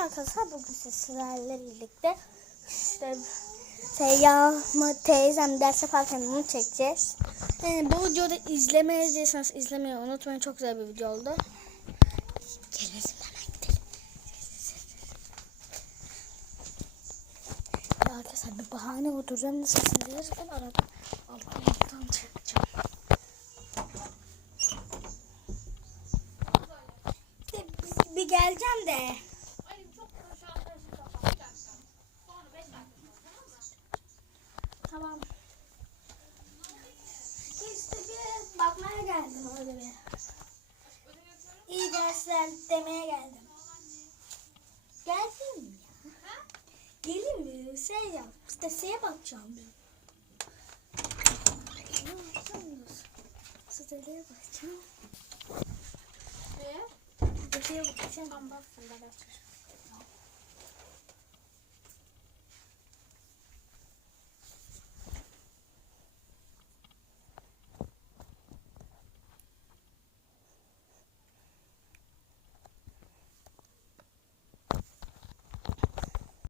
arkadaşlar bugün sizlerle birlikte işte Seyyah'ımı teyzem ders yaparken onu çekeceğiz. Yani bu videoda izlemediyseniz izlemeyi unutmayın. Çok güzel bir video oldu. Gelin hemen gidelim. Ya arkadaşlar bir bahane uyduracağım da sesini duyarken arada alttan alttan bir, bir geleceğim de. Tamam. İşte bir bakmaya geldim bir. İyi dersler demeye geldim. Gelsin mi ya? Gelin mi? Şey yap. Siteye bakacağım ben. Siteye bakacağım. Siteye bakacağım. Tamam bak sen de bak.